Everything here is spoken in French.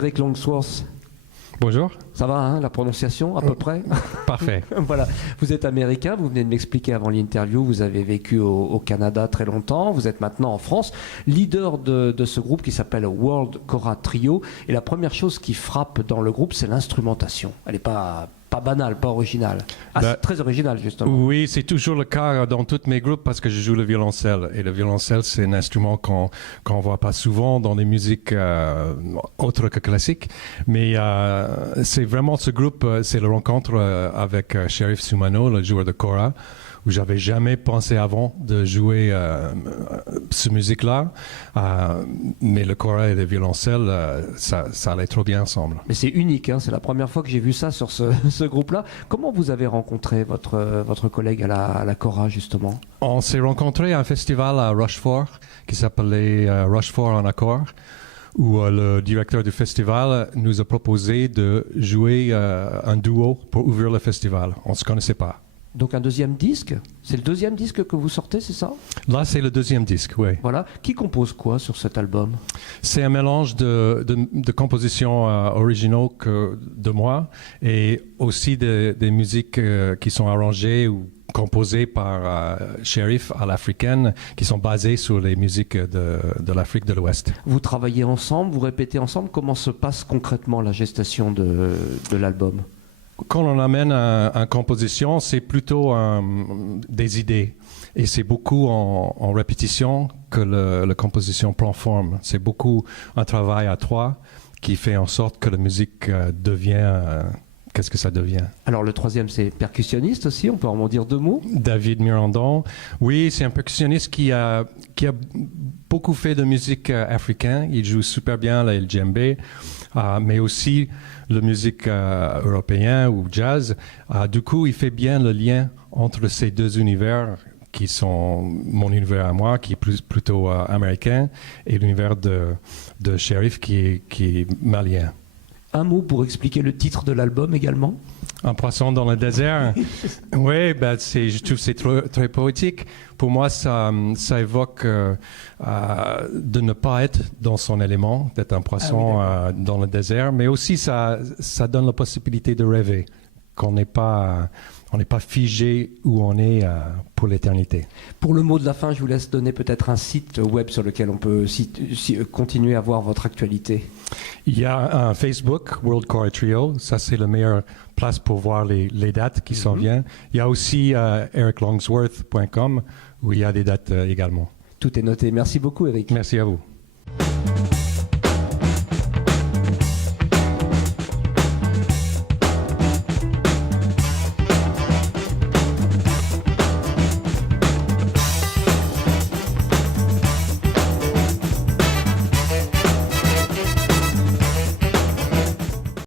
Eric Longsworth. Bonjour. Ça va, hein, la prononciation, à peu près? Parfait. Voilà. Vous êtes américain, vous venez de m'expliquer avant l'interview, vous avez vécu au Canada très longtemps, vous êtes maintenant en France, leader de ce groupe qui s'appelle World Kora Trio. Et la première chose qui frappe dans le groupe, c'est l'instrumentation. Elle n'est pas banale, pas originale. C'est très original, justement. Oui, c'est toujours le cas dans tous mes groupes parce que je joue le violoncelle. Et le violoncelle, c'est un instrument qu'on ne voit pas souvent dans les musiques autres que classiques. Mais c'est vraiment ce groupe, c'est la rencontre avec Sherif Soumano, le joueur de kora, où j'avais jamais pensé avant de jouer cette musique-là. Mais le kora et le violoncelle, ça allait trop bien ensemble. Mais c'est unique, hein, c'est la première fois que j'ai vu ça sur ce groupe-là. Comment vous avez rencontré votre collègue à la kora, justement? On s'est rencontrés à un festival à Rochefort qui s'appelait Rochefort en accord, où le directeur du festival nous a proposé de jouer un duo pour ouvrir le festival. On ne se connaissait pas. Donc un deuxième disque? C'est le deuxième disque que vous sortez, c'est ça? Là, c'est le deuxième disque, oui. Voilà. Qui compose quoi sur cet album? C'est un mélange de compositions originaux de moi et aussi des musiques qui sont arrangées ou composées par Sherif à l'africaine, qui sont basées sur les musiques de l'Afrique de l'Ouest. Vous travaillez ensemble, vous répétez ensemble. Comment se passe concrètement la gestation de l'album? Quand on amène en composition, c'est plutôt des idées. Et c'est beaucoup en répétition que la composition prend forme. C'est beaucoup un travail à trois qui fait en sorte que la musique devient... qu'est-ce que ça devient? Alors le troisième, c'est percussionniste aussi, on peut en dire deux mots? David Mirandon. Oui, c'est un percussionniste qui a beaucoup fait de musique africaine. Il joue super bien le djembé, mais aussi la musique européenne ou jazz. Du coup, il fait bien le lien entre ces deux univers qui sont mon univers à moi, qui est plutôt américain, et l'univers de Sherif qui est malien. Un mot pour expliquer le titre de l'album également? Un poisson dans le désert. Oui, je trouve que c'est très poétique. Pour moi, ça évoque de ne pas être dans son élément, d'être un poisson dans le désert, mais aussi ça donne la possibilité de rêver, qu'on n'est pas figé où on est pour l'éternité. Pour le mot de la fin, je vous laisse donner peut-être un site web sur lequel on peut continuer à voir votre actualité. Il y a un Facebook, World Kora Trio. Ça, c'est la meilleure place pour voir les dates qui s'en viennent. Il y a aussi ericlongsworth.com où il y a des dates également. Tout est noté. Merci beaucoup, Eric. Merci à vous.